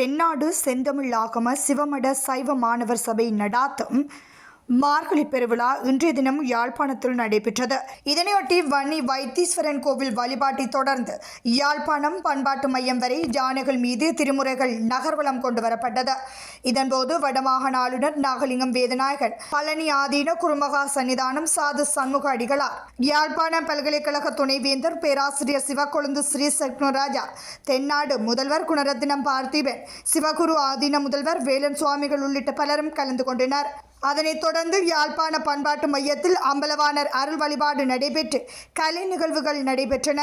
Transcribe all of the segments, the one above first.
தென்னாடு செந்தமிழ் ஆகம சிவமட சைவ மாணவர் சபை நடாத்தும் மார்கழி பெருவிழா இன்றைய தினம் யாழ்ப்பாணத்தில் நடைபெற்றது. இதனையொட்டி வன்னி வைத்தீஸ்வரன் கோவில் வழிபாட்டை தொடர்ந்து யாழ்ப்பாணம் பண்பாட்டு மையம் வரை யானைகள் மீது திருமுறைகள் நகர்வலம் கொண்டு வரப்பட்டது. இதன்போது வடமாகாண ஆளுநர் நாகலிங்கம் வேதநாயகன், பழனி ஆதீன குருமகா சன்னிதானம் சாது சண்முக அடிகளார், யாழ்ப்பாணம் பல்கலைக்கழக துணைவேந்தர் பேராசிரியர் சிவக்கொழுந்து ஸ்ரீ சக்னராஜா, தென்னாடு முதல்வர் குணரத்தினம் பார்த்திபன், சிவகுரு ஆதீன முதல்வர் வேலன் சுவாமிகள் உள்ளிட்ட பலரும் கலந்து கொண்டனர். அதனைத் தொடர்ந்து யாழ்ப்பாண பண்பாட்டு மையத்தில் அம்பலவாணர் அருள் வழிபாடு நடைபெற்று கலை நிகழ்வுகள் நடைபெற்றன.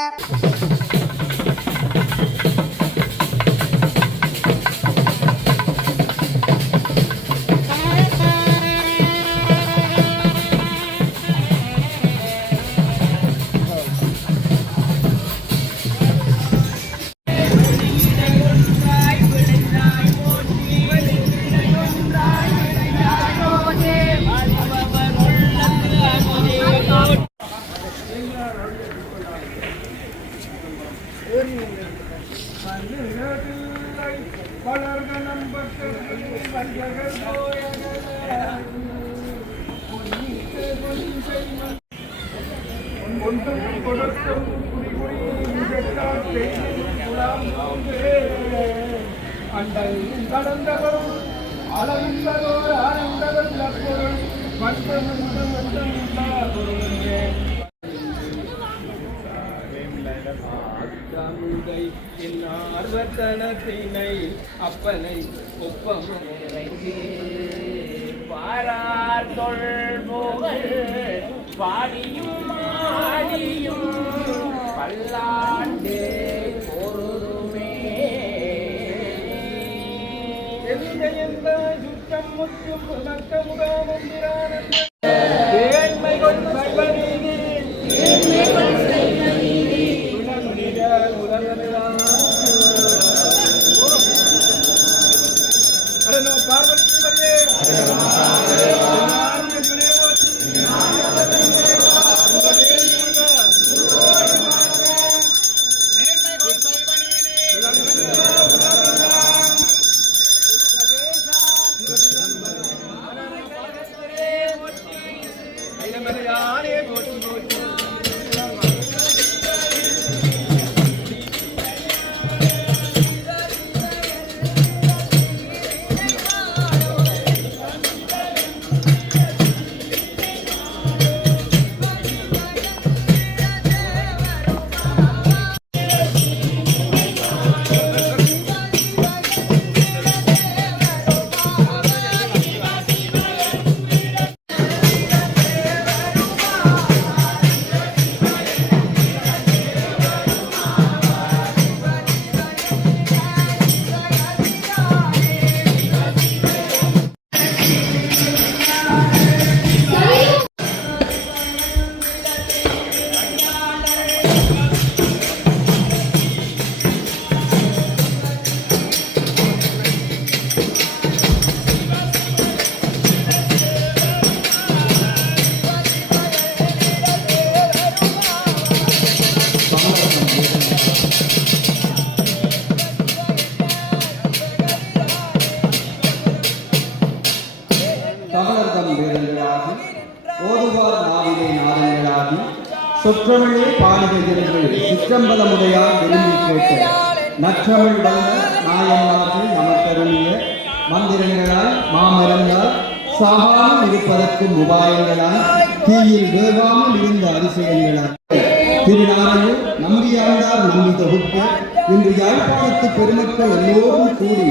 ஆர்வத்தனத்தினை அப்பனை ஒப்பமும் பாரார் தொல்போகள் பாடியும் ஆடியும் பல்லாண்டே பொருளுமே எந்த சுற்றம் முற்றும் நக்கமுகானந்த வேண்மைகள் சைவநீதி சொற்றமிழே பாடுகிறீர்கள் சிற்றம்பலமுடையார் விரும்பி கேட்ட நற்றமிழ் வந்த நாயன்மார்கள் நமக்கருளிய மந்திரங்களால் மாமரங்களால் சாகாமல் இருப்பதற்கும் உபாயங்களால் தீயில் வேகாமல் இருந்த அதிசயங்களால் திருநாளையில் நம்பியாண்டார் நம்பி தொகுப்பு இன்று யாழ்ப்பாணத்து பெருமக்கள் எல்லோரும் கூடி